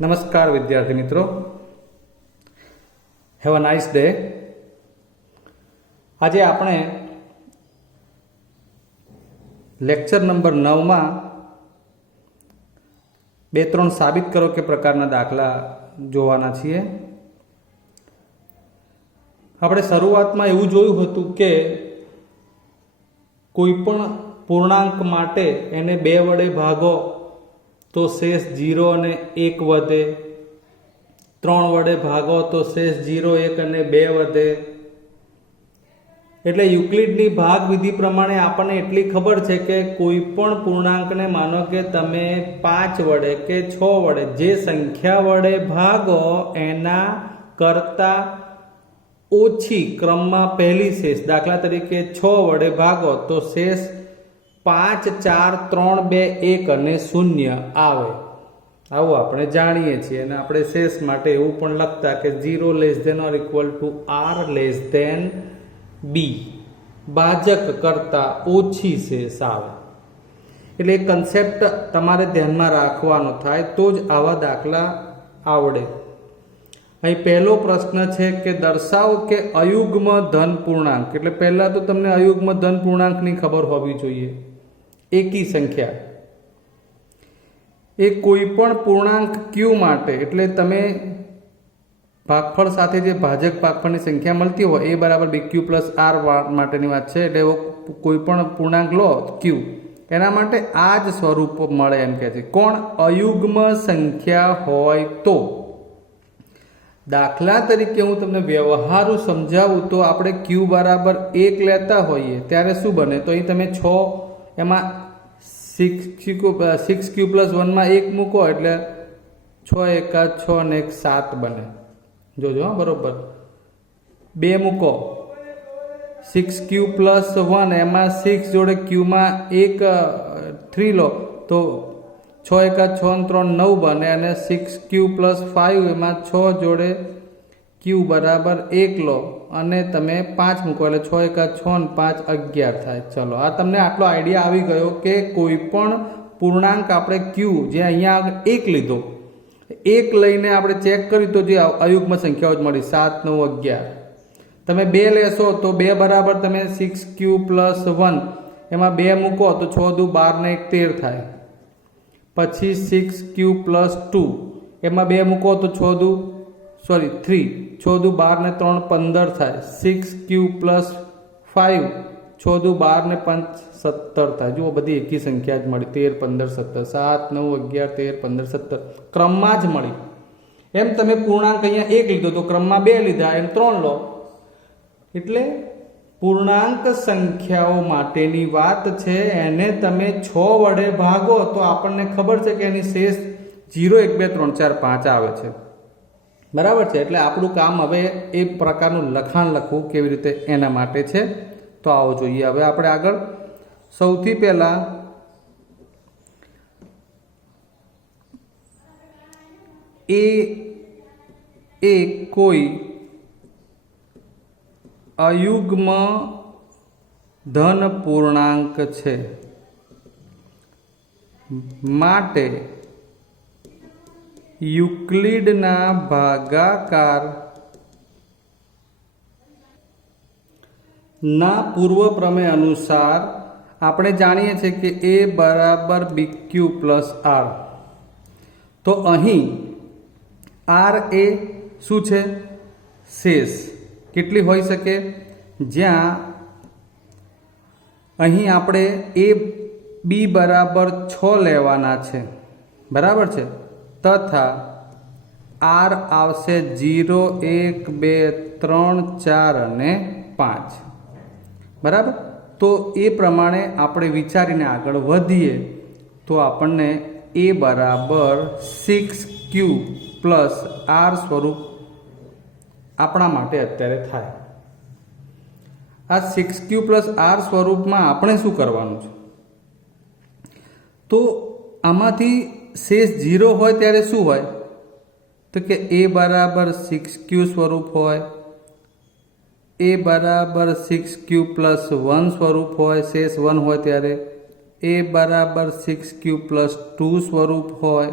નમસ્કાર વિદ્યાર્થી મિત્રો, હેવ અ નાઇસ ડે. આજે આપણે લેક્ચર નંબર 9માં 2-3 સાબિત કરો કે પ્રકારના દાખલા જોવાના છીએ. આપણે શરૂઆતમાં એવું જોયું હતું કે કોઈ પણ પૂર્ણાંક માટે એને 2 વડે ભાગો તો શેષ 0 અને 1 વધે, 3 વડે ભાગો તો શેષ 0, 1 અને 2 વધે. એટલે યુક્લિડની ભાગ વિધિ પ્રમાણે આપણને એટલી ખબર છે કે કોઈ પણ પૂર્ણાંકને માનો કે તમે 5 વડે કે 6 વડે જે સંખ્યા વડે ભાગો એના કરતાં ઓછી ક્રમમાં પહેલી શેષ, દાખલા તરીકે 6 વડે ભાગો તો શેષ 5, 4, 3, 2, 1 અને 0 આવે. આવું આપણે જાણીએ છીએ. અને આપણે શેષ માટે એવું પણ લખતા કે 0 <= r b, ભાજક કરતાં ઓછી શેષ આવે. એટલે એ કન્સેપ્ટ તમારે ધ્યાનમાં રાખવાનો થાય તો જ આવા દાખલા આવડે. અહીં પહેલો પ્રશ્ન છે કે દર્શાવો કે અયુગ્મ ધન પૂર્ણાંક. એટલે પહેલાં તો તમને અયુગ્મ ધન પૂર્ણાંકની ખબર હોવી જોઈએ. એકી સંખ્યા એ કોઈ પણ પૂર્ણાંક q માટે, એટલે તમે ભાગફળ સાથે જે ભાજક ભાગફળની સંખ્યા મળતી હોય એ બરાબર bq + r માટેની વાત છે. એટલે એવો કોઈ પણ પૂર્ણાંક લો q, એના માટે આ જ સ્વરૂપ મળે એમ કહે છે. કોણ? અયુગ્મ સંખ્યા હોય તો. દાખલા તરીકે હું તમને વ્યવહારુ સમજાવું તો આપણે q બરાબર 1 લેતા હોઈએ ત્યારે શું બને? તો અહીં તમે 6, એમાં 6q + 1 માં 1 મૂકો એટલે 6 × 6 અને 1 7 બને. જોજો હા, બરોબર. 2 મૂકો 6q + 1, એમાં 6 જોડે q માં 1 3 લો તો 6 × 6 અને 3 9 બને. અને 6q + 5, એમાં 6 જોડે q બરાબર 1 લો અને તમે 5 મૂકો એટલે 6 × 6 અને 5 11 થાય. ચલો, આ તમને આટલો આઈડિયા આવી ગયો કે કોઈ પણ પૂર્ણાંક આપણે q, જે અહીંયા 1 લીધો, 1 લઈને આપણે ચેક કર્યું તો જે અયુગ્મ સંખ્યાઓ જ મળી 7, 9, 11. તમે 2 લેશો તો 2 બરાબર તમે 6q + 1, એમાં 2 મૂકો તો 6 દુ 12 ને 1 13 થાય. પછી 6q + 2, એમાં 2 મૂકો તો 3 6 દુ 12 ને 3 15 થાય. 6q + 5, 6 દુ 12 ને 5 17 થાય. જુઓ, બધી એકી સંખ્યા જ મળી. 13, 15, 17, 7, 9, 11, 13, 15, 17 ક્રમમાં જ મળી. એમ તમે પૂર્ણાંક અહીંયા 1 લીધો તો ક્રમમાં 2 લીધા, એમ 3 લો. એટલે પૂર્ણાંક સંખ્યાઓ માટેની વાત છે. એને તમે 6 વડે ભાગો તો આપણને ખબર છે કે એની શેષ 0, 1, 2, 3, 4, 5 આવે છે. બરાબર છે. એટલે આપણું કામ હવે એ પ્રકારનું લખાણ લખવું કેવી રીતે એના માટે છે. તો આવો જોઈએ હવે આપણે આગળ. સૌથી પહેલા એ કોઈ અયુગ્મ ધન પૂર્ણાંક છે માટે યુક્લિડના ભાગાકાર ના પૂર્વ પ્રમેય અનુસાર આપણે જાણીએ છીએ કે a બરાબર bq + r. તો અહીં r એ શું છે? શેષ. કેટલી હોઈ શકે? જ્યાં અહીં આપણે b બરાબર 6 લેવાના છે, બરાબર છે, તથા r આવશે 0, 1, 2, 3, 4 અને 5. બરાબર. તો એ પ્રમાણે આપણે વિચારીને આગળ વધીએ તો આપણને a બરાબર 6q + r સ્વરૂપ આપણા માટે અત્યારે થાય. આ 6q + r સ્વરૂપમાં આપણે શું કરવાનું છે? તો આમાંથી શેષ 0 હોય ત્યારે શું હોય? તો કે a બરાબર 6q સ્વરૂપ હોય, a બરાબર 6q + 1 સ્વરૂપ હોય, શેષ 1 હોય ત્યારે a બરાબર 6q + 2 સ્વરૂપ હોય,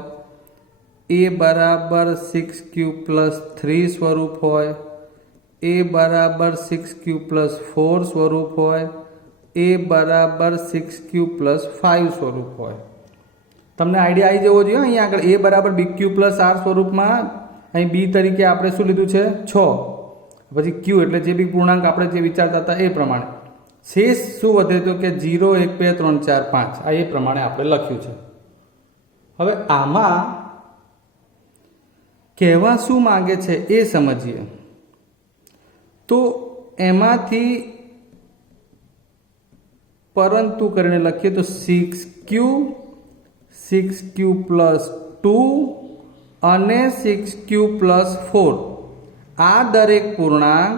એ બરાબર 6 ક્યુબ પ્લસ 3 સ્વરૂપ હોય, એ બરાબર 6 ક્યુબ પ્લસ 4 સ્વરૂપ હોય, એ બરાબર 6 ક્યુબ પ્લસ 5 સ્વરૂપ હોય. તમને આઈડિયા આવી જવો જોઈએ. અહીંયા આગળ એ બરાબર બી ક્યુ પ્લસ આર સ્વરૂપમાં અહીં બી તરીકે આપણે શું લીધું છે 6, પછી ક્યુ એટલે જે બી પૂર્ણાંક આપણે જે વિચારતા હતા એ પ્રમાણે. શેષ શું વધે તો કે 0 1 2 3 4 5 આ એ પ્રમાણે આપણે લખ્યું છે. હવે આમાં કહેવા શું માંગે છે એ સમજીએ. તો એમાંથી પરંતુ કરીને લખીએ તો 6 ક્યુ પ્લસ 2 અને 6 ક્યુ પ્લસ 4 આ દરેક પૂર્ણાંક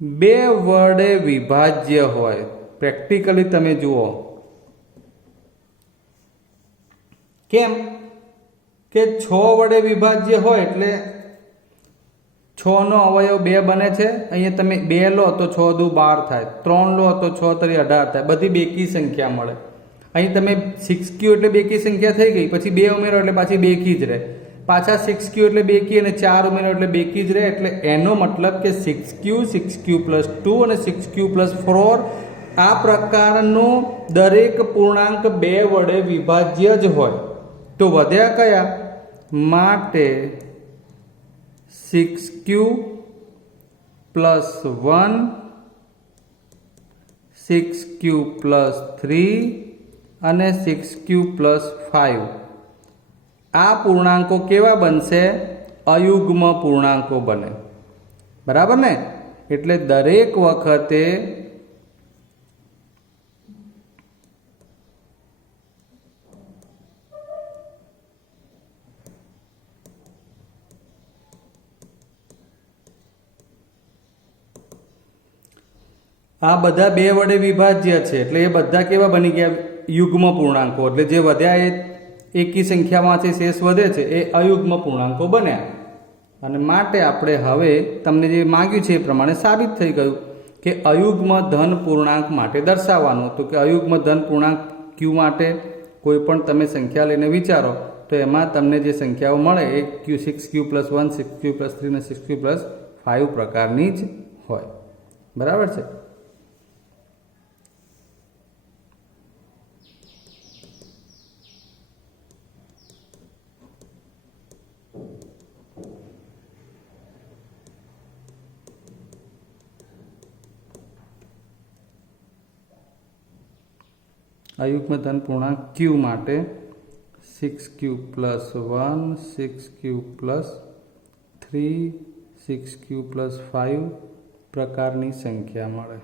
2 વડે વિભાજ્ય હોય. પ્રેક્ટિકલી તમે જુઓ કેમ કે 6 વડે વિભાજ્ય હોય એટલે 6 નો અવયવ 2 બને છે. અહીંયા તમે 2 લો તો 6 દુ 12 થાય, 3 લો તો 6 તરી 18 થાય, બધી બેકી સંખ્યા મળે. અહીં તમે 6 ક્યુ એટલે બેકી સંખ્યા થઈ ગઈ, પછી 2 ઉમેરો એટલે પાછી બેકી જ રહે, પાછા 6 ક્યુ એટલે બેકી અને 4 ઉમેરો એટલે બેકી જ રહે. એટલે એનો મતલબ કે 6 ક્યુ પ્લસ 2 અને 6 ક્યુ પ્લસ 4 આ પ્રકારનો દરેક પૂર્ણાંક 2 વડે વિભાજ્ય જ હોય. તો વધ્યા કયા? માટે 6 ક્યુ પ્લસ 1, 6 ક્યુ પ્લસ 3 અને 6 ક્યુ પ્લસ 5 આ પૂર્ણાંકો કેવા બનશે? અયુગ્મ પૂર્ણાંકો બને. બરાબર ને? એટલે દરેક વખતે આ બધા 2 વડે વિભાજ્ય છે એટલે એ બધા કેવા બની ગયા? યુગ્મ પૂર્ણાંકો. એટલે જે વધ્યા એ એકી સંખ્યામાંથી શેષ વધે છે એ અયુગ્મ પૂર્ણાંકો બન્યા. અને માટે આપણે હવે તમને જે માંગ્યું છે એ પ્રમાણે સાબિત થઈ ગયું કે અયુગ્મ ધન પૂર્ણાંક માટે દર્શાવવાનું. તો કે અયુગ્મ ધન પૂર્ણાંક ક્યુ માટે કોઈ પણ તમે સંખ્યા લઈને વિચારો તો એમાં તમને જે સંખ્યાઓ મળે એ ક્યુ 6 ક્યુ પ્લસ 1, 6 ક્યુ પ્લસ 3 અને 6 ક્યુ પ્લસ 5 પ્રકારની જ હોય. બરાબર છે? અયુગ્મ ધન પૂર્ણાંક ક્યુ માટે 6 ક્યુ પ્લસ 1, 6 ક્યુ પ્લસ 3, 6 ક્યુ પ્લસ 5 પ્રકારની સંખ્યા મળે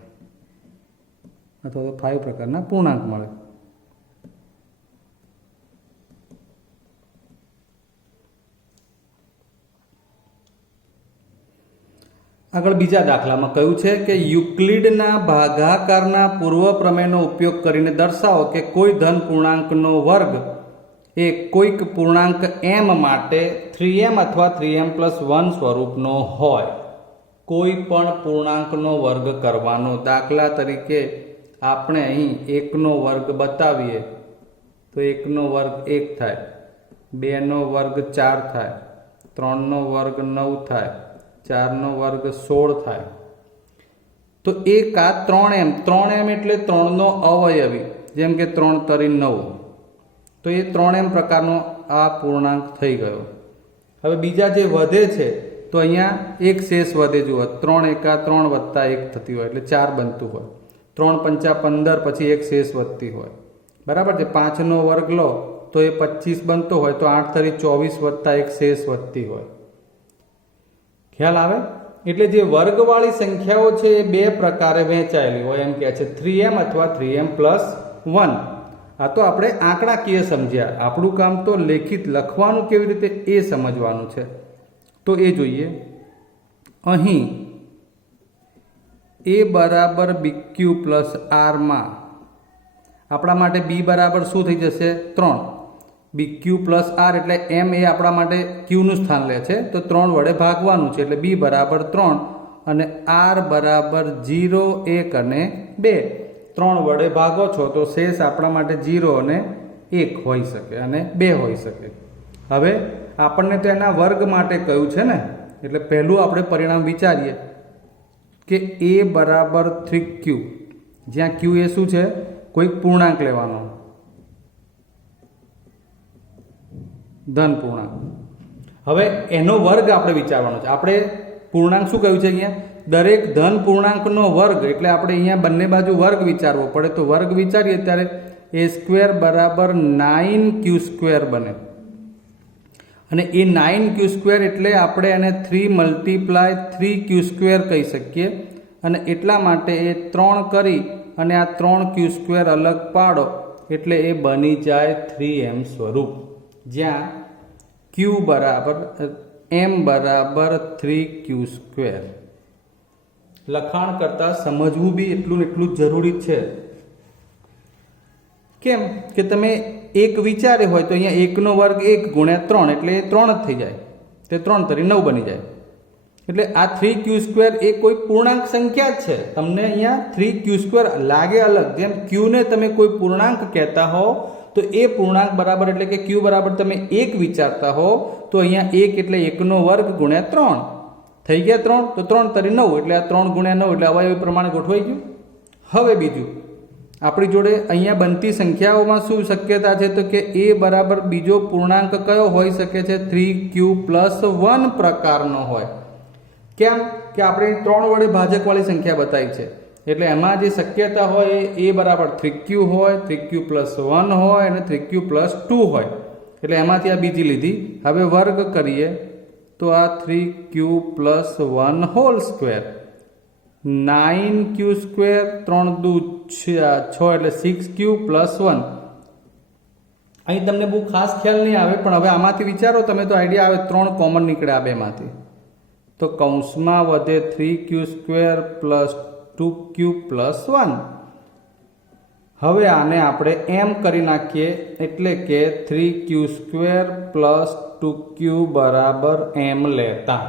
અથવા તો 5 પ્રકારના પૂર્ણાંક મળે. આગળ બીજા દાખલામાં કહ્યું છે કે યુક્લિડના ભાગાકારના પૂર્વ પ્રમેયનો ઉપયોગ કરીને દર્શાવો કે કોઈ ધન પૂર્ણાંકનો વર્ગ એ કોઈક પૂર્ણાંક m માટે 3m અથવા 3m પ્લસ 1 સ્વરૂપનો હોય. કોઈ પણ પૂર્ણાંકનો વર્ગ કરવાનો. દાખલા તરીકે આપણે અહીં 1 નો વર્ગ બતાવીએ તો 1 નો વર્ગ 1 થાય, 2 નો વર્ગ 4 થાય, 3 નો વર્ગ 9 થાય, 4 નો વર્ગ 16 થાય. તો એક આ 3m એટલે 3 નો અવયવી, જેમ કે 3 તરી 9. તો એ 3m પ્રકારનો આ પૂર્ણાંક થઈ ગયો. હવે બીજા જે વધે છે તો અહીંયા એક શેષ વધે. જુઓ 3 એકા 3 વત્તા 1 થતી હોય એટલે 4 બનતું હોય. 3 પંચા 15 પછી એક શેષ વધતી હોય. બરાબર છે? 5 નો વર્ગ લો તો એ 25 બનતો હોય તો 8 તરી 24 વત્તા એક શેષ વધતી હોય. ખ્યાલ આવે? એટલે જે વર્ગવાળી સંખ્યાઓ છે એ 2 પ્રકારે વહેંચાયેલી હોય એમ કહે છે, 3m અથવા 3m પ્લસ 1. આ તો આપણે આંકડાકીય સમજ્યા. આપણું કામ તો લેખિત લખવાનું કેવી રીતે એ સમજવાનું છે. તો એ જોઈએ. અહીં a બરાબર bq પ્લસ r આપણા માટે b બરાબર શું થઈ જશે? 3. bq પ્લસ r એટલે m એ આપણા માટે q નું સ્થાન લે છે તો 3 વડે ભાગવાનું છે એટલે b બરાબર 3 અને r બરાબર 0, 1 અને 2. 3 વડે ભાગો છો તો શેષ આપણા માટે 0 અને 1 હોઈ શકે અને 2 હોઈ શકે. હવે આપણને તો એના વર્ગ માટે કહ્યું છે ને, એટલે પહેલું આપણે પરિણામ વિચારીએ કે a બરાબર 3q, જ્યાં q એ શું છે, કોઈક પૂર્ણાંક લેવાનો, ધન પૂર્ણાંક. હવે એનો વર્ગ આપણે વિચારવાનો છે. આપણે પૂર્ણાંક શું કહ્યું છે અહીંયા, દરેક ધન પૂર્ણાંકનો વર્ગ, એટલે આપણે અહીંયા બંને બાજુ વર્ગ વિચારવો પડે. તો વર્ગ વિચારીએ ત્યારે a² બરાબર 9q² બને, અને એ 9q² એટલે આપણે એને 3 × 3q² કહી શકીએ. અને એટલા માટે એ 3 કરી અને આ 3q² અલગ પાડો એટલે એ બની જાય 3m સ્વરૂપ, જ્યાં q બરાબર m બરાબર 3q². લખાણ કરતાં સમજવું બી એટલું જરૂરી છે. કેમ કે તમે એક વિચારે હોય તો અહીંયા 1 નો વર્ગ 1 × 3 એટલે એ 3 જ થઈ જાય, તે 3 તરી 9 બની જાય. એટલે આ 3q² એ કોઈ પૂર્ણાંક સંખ્યા જ છે. તમને અહીંયા 3q² લાગે અલગ, જેમ q ને તમે કોઈ પૂર્ણાંક કહેતા હો તો એ પૂર્ણાંક બરાબર, એટલે કે q બરાબર તમે 1 વિચારતા હો તો અહીંયા 1 એટલે 1 નો વર્ગ × 3 થઈ ગયા 3, તો 3 તરી 9 એટલે આ 3 × 9 એટલે અવયવી પ્રમાણે ગોઠવાઈ ગયું. હવે બીજું આપણી જોડે અહીંયા બનતી સંખ્યાઓમાં શું શક્યતા છે, તો કે a બરાબર બીજો પૂર્ણાંક કયો હોઈ શકે છે, 3q+1 પ્રકારનો હોય. કેમ કે આપણે 3 વડે ભાજકવાળી સંખ્યા બતાવી છે, એટલે એમાં જે શક્યતા હોય એ a બરાબર 3q હોય, 3q+1 હોય અને 3q+2 હોય. એટલે એમાંથી આ બીજી લીધી. હવે વર્ગ કરીએ તો આ 3q+1 હોલ સ્ક્વેર, 9q², 3 દુ 6 એટલે 6q+1. અહીં તમને બહુ ખાસ ખ્યાલ નહીં આવે, પણ હવે આમાંથી વિચારો તમે તો આઈડિયા આવે. 3 કોમન નીકળે આ બેમાંથી, તો કૌંસમાં વધે 3q² + 2q+1. હવે આને આપણે એમ કરી નાખીએ, એટલે કે 3q² + 2q બરાબર m લેતા.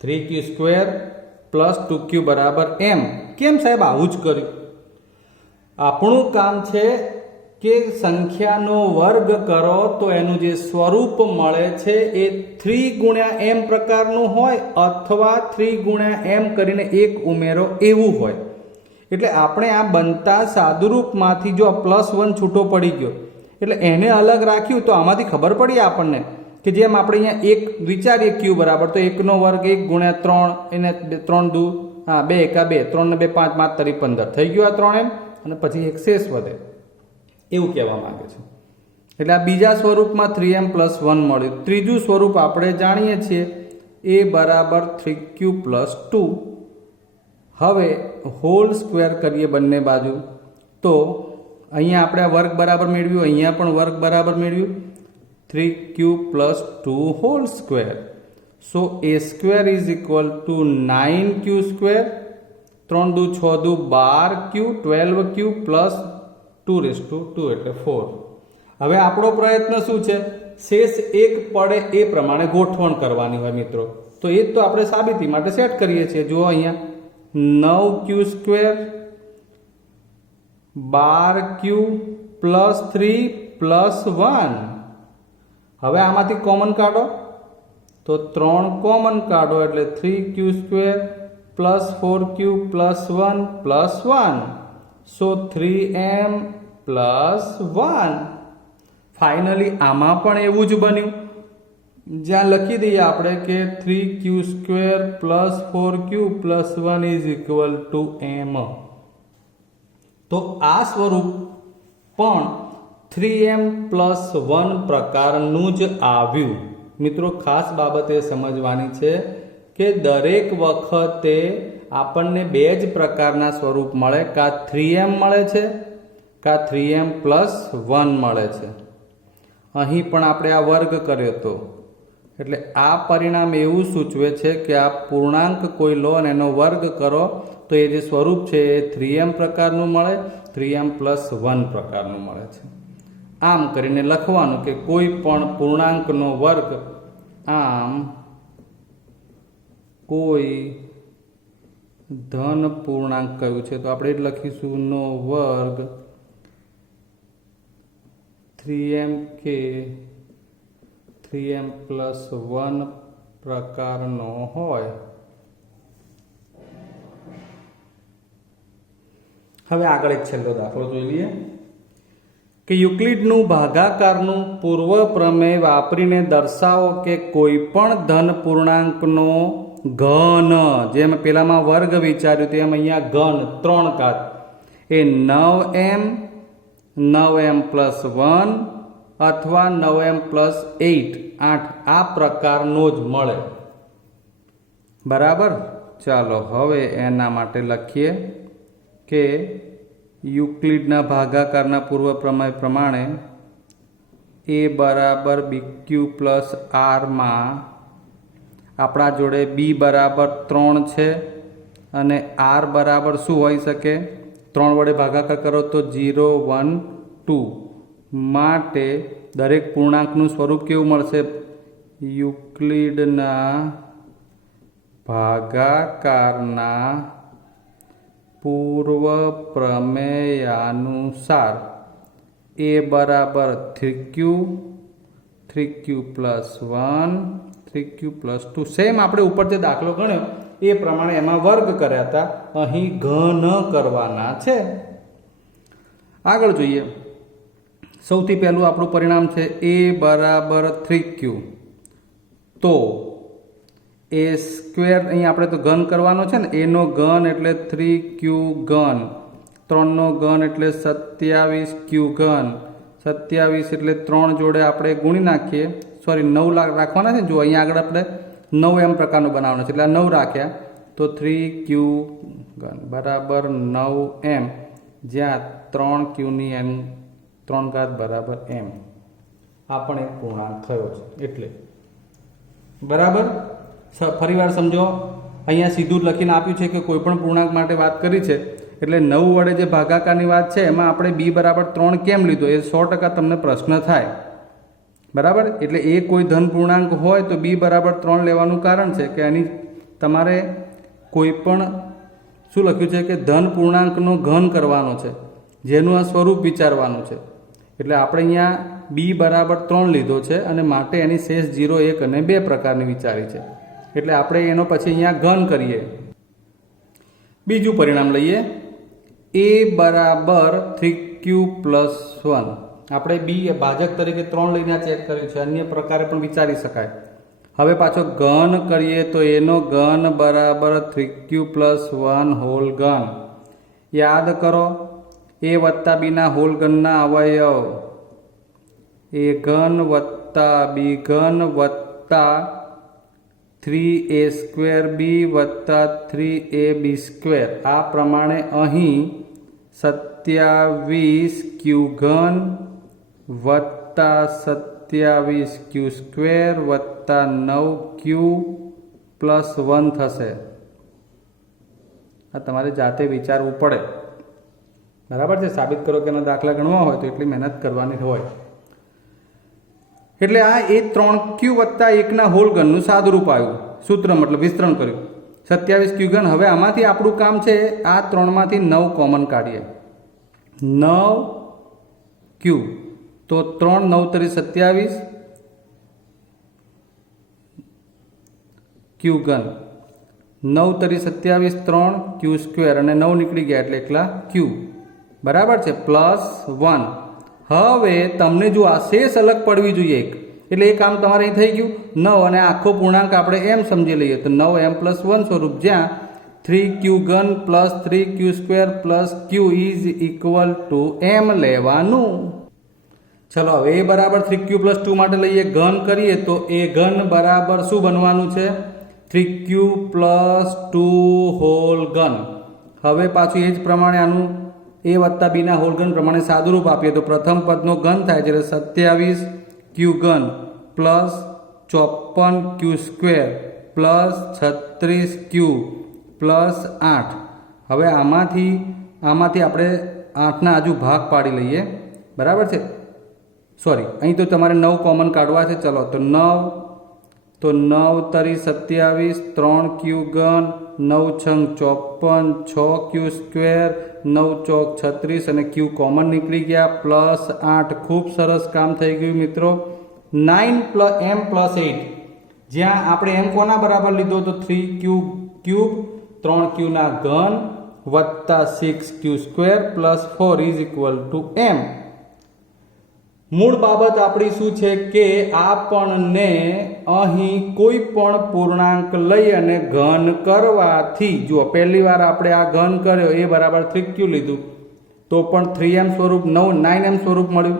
3q² + 2q બરાબર m. કેમ સાહેબ આવું જ કર્યું? આપણું કામ છે કે સંખ્યાનો વર્ગ કરો તો એનું જે સ્વરૂપ મળે છે એ 3 × m પ્રકારનું હોય અથવા 3 × m કરીને 1 ઉમેરો એવું હોય. એટલે આપણે આ બનતા સાદુરૂપમાંથી જો +1 છૂટો પડી ગયો એટલે એને અલગ રાખ્યું તો આમાંથી ખબર પડી આપણને કે જેમ આપણે અહીંયા 1 વિચારીએ q બરાબર, તો 1 નો વર્ગ 1 × 3 એને 3 દુ 2 એકા 2, 3 ને 2 5, 5 તરી 15 થઈ ગયું આ 3m, અને પછી એક શેષ વધે એવું કહેવા માંગે છે. એટલે આ બીજા સ્વરૂપમાં 3m+1 મળ્યું. ત્રીજું સ્વરૂપ આપણે જાણીએ છીએ a બરાબર 3q+2. હવે હોલ સ્ક્વેર કરીએ બંને બાજુ, તો અહીંયા આપણે આ વર્ગ બરાબર મેળવ્યું, અહીંયા પણ વર્ગ બરાબર મેળવ્યું, 3q+2 હોલ સ્ક્વેર. સો a² = 9q², 3 દુ 6 દુ 12q, 12q + 2⁻² એટલે 4. હવે આપણો પ્રયત્ન શું છે, શેષ 1 પડે એ પ્રમાણે ગોઠવણ કરવાની હોય મિત્રો. તો એ જ તો આપણે સાબિતી માટે સેટ કરીએ છીએ. જુઓ અહીંયા 9q² 12q + 3 + 1. હવે આમાંથી કોમન કાઢો તો 3 કોમન કાઢો એટલે 3q² + 4q + 1 + 1. સો 3m + 1. ફાઇનલી આમાં પણ એવું જ બન્યું, જ્યાં લખી દઈએ આપણે કે 3q² + 4q + 1 = m. તો આ સ્વરૂપ પણ 3m + 1 પ્રકારનું જ આવ્યું. મિત્રો ખાસ બાબત એ સમજવાની છે કે દરેક વખતે આપણને 2 જ પ્રકારના સ્વરૂપ મળે, કાં 3m મળે છે કાં 3m + 1 મળે છે. અહીં પણ આપણે આ વર્ગ કર્યો હતો, એટલે આ પરિણામ એવું સૂચવે છે કે આ પૂર્ણાંક કોઈ લો અને એનો વર્ગ કરો તો એ જે સ્વરૂપ છે એ 3m પ્રકારનું મળે, 3m + 1 પ્રકારનું મળે છે. આમ કરીને લખવાનું કે કોઈ પણ પૂર્ણાંકનો વર્ગ, આમ કોઈ ધન પૂર્ણાંક કયું છે તો આપણે જ લખીશું નો વર્ગ 3m કે 3m+1 પ્રકારનો હોય. હવે આગળ એક છેલ્લો દાખલો જોઈ લઈએ કે યુક્લિડનું ભાગાકારનું પૂર્વ પ્રમેય વાપરીને દર્શાવો કે કોઈ પણ ધન પૂર્ણાંકનો ઘન, જેમ પેલામાં વર્ગ વિચાર્યું તેમ અહીંયા ઘન 3 ઘાત એ 9m 9m+1 અથવા 9m+8 8 આ પ્રકારનો જ મળે. બરાબર. ચાલો હવે એના માટે લખીએ કે યુક્લિડના ભાગાકારના પૂર્વ પ્રમેય પ્રમાણે a બરાબર bq પ્લસ r માં આપણા જોડે b બરાબર 3 છે અને r બરાબર શું હોઈ શકે? 3 વડે ભાગાકાર કરો તો 0 1 2 માટે દરેક પૂર્ણાંકનું સ્વરૂપ કેવું મળશે? યુક્લિડના ભાગાકારના પૂર્વ પ્રમેયાનુસાર a બરાબર 3q 3q+1 3q+2. સેમ આપણે ઉપર જે દાખલો ગણ્યો એ પ્રમાણે એમાં વર્ગ કર્યા હતા, અહીં ઘન કરવાના છે. આગળ જોઈએ. સૌથી પહેલું આપણું પરિણામ છે a બરાબર 3q. તો એ સ્ક્વેર અહીં આપણે તો ઘન કરવાનો છે ને, એનો ઘન એટલે 3q ઘન, 3નો ઘન એટલે 27q ઘન, 27 એટલે 3 જોડે આપણે ગુણી નાખીએ, સોરી 9 રાખવાના છે. જો અહીંયા આગળ આપણે 9m પ્રકારનો બનાવવાનો છે એટલે 9 રાખ્યા તો 3q ઘન બરાબર 9m, જ્યાં 3q n 3 ઘાત બરાબર m. આ પણ એક પૂર્ણાંક થયો છે એટલે બરાબર. ફરીવાર સમજો, અહીંયા સીધું જ લખીને આપ્યું છે કે કોઈ પણ પૂર્ણાંક માટે વાત કરી છે એટલે 9 વડે જે ભાગાકારની વાત છે એમાં આપણે b બરાબર 3 કેમ લીધો એ 100% તમને પ્રશ્ન થાય. બરાબર. એટલે એ કોઈ ધન પૂર્ણાંક હોય તો b બરાબર 3 લેવાનું કારણ છે કે એની તમારે કોઈ પણ શું લખ્યું છે કે ધન પૂર્ણાંકનો ઘન કરવાનો છે, જેનું આ સ્વરૂપ વિચારવાનું છે. એટલે આપણે અહીંયા b બરાબર 3 લીધો છે અને માટે એની શેષ 0 1 અને 2 પ્રકારની વિચારી છે. એટલે આપણે એનો પછી અહીંયા ઘન કરીએ. બીજું પરિણામ લઈએ. a બરાબર 3q+1. આપણે b ભાજક તરીકે 3 લઈને ચેક કર્યું છે, અન્ય પ્રકારે પણ વિચારી શકાય. હવે પાછો ઘન કરીએ તો એનો ઘન બરાબર 3q+1 હોલ ઘન. યાદ કરો a વત્તા b ના હોલ ઘનના અવયવ a ઘન વત્તા b ઘન વત્તા 3a² b વત્તા 3ab². આ પ્રમાણે અહીં 27q ઘન વત્તા 27q² વત્તા 9q+1 થશે. આ તમારે જાતે વિચારવું પડે. બરાબર છે. સાબિત કરો કે એના દાખલા ગણવા હોય તો એટલી મહેનત કરવાની હોય. એટલે આ એ 3q વત્તા 1 ના હોલ ઘનનું સાદુરૂપ આવ્યું, સૂત્ર મતલબ વિસ્તરણ કર્યું 27q ઘન. હવે આમાંથી આપણું કામ છે આ 3 માંથી 9 કોમન કાઢીએ. 9q તો 3 9 તરી 27 q ઘન, 9 તરી 27 3q² અને 9 નીકળી ગયા એટલે એકલા q. બરાબર છે. +1. હવે તમને જો આ શેષ અલગ પડવી જોઈએ એક, એટલે એ કામ તમારે અહીં થઈ ગયું. 9 અને આખો પૂર્ણાંક આપણે એમ સમજી લઈએ તો 9m+1 સ્વરૂપ, જ્યાં 3q ઘન plus 3q² plus q is equal to m લેવાનું. ચલો હવે a બરાબર 3q+2 માટે લઈએ, ઘન કરીએ તો a ઘન બરાબર શું બનવાનું છે? 3q+2 હોલ ઘન. હવે પાછું એ જ પ્રમાણે આનું a વત્તા b ના હોલ ઘન પ્રમાણે સાદુરૂપ આપીએ તો પ્રથમ પદનો ઘન થાય છે 27q ઘન plus 54q² plus 36q plus 8. હવે આમાંથી આપણે 8ના હજુ ભાગ પાડી લઈએ. બરાબર છે. સોરી, અહીં તો તમારે 9 કોમન કાઢવા છે. ચલો તો 9 તરી 27 3q ઘન 9 છંગ 54 6q² 9 ચોક 36 અને ક્યુ કોમન નીકળી ગયા +8 ખૂબ સરસ કામ થઈ ગયું મિત્રો 9m+8 જ્યાં આપણે m કોના બરાબર લીધો તો 3q ક્યુબ 3q ના ઘન વત્તા 6q² + 4 m મૂળ બાબત આપણી શું છે કે આપણને અહીં કોઈ પણ પૂર્ણાંક લઈ અને ઘન કરવાથી જુઓ પહેલી વાર આપણે આ ઘન કર્યો એ બરાબર 3q લીધું તો પણ 3m સ્વરૂપ 9m સ્વરૂપ મળ્યું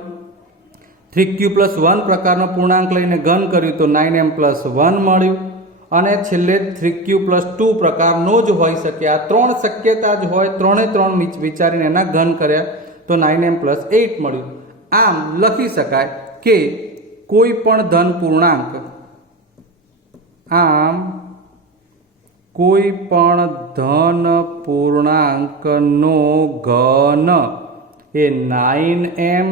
3q + 1 પ્રકારનો પૂર્ણાંક લઈને ઘન કર્યું તો 9m + 1 મળ્યું અને છેલ્લે 3q + 2 પ્રકારનો જ હોઈ શકે આ ત્રણ શક્યતા જ હોય ત્રણે ત્રણ વિચારીને એના ઘન કર્યા તો 9m + 8 મળ્યું આમ લખી શકાય કે કોઈ પણ ધન પૂર્ણાંક કોઈ પણ ધન પૂર્ણાંકનો ઘન એ 9m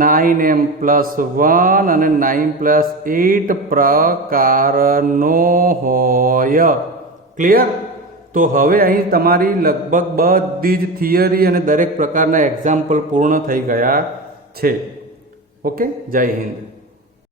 9m + 1 અને 9 + 8 પ્રકારનો હોય ક્લિયર તો હવે અહીં તમારી લગભગ બધી જ થિયરી અને દરેક પ્રકારના એક્ઝામ્પલ પૂર્ણ થઈ ગયા છે ઓકે જય હિન્દ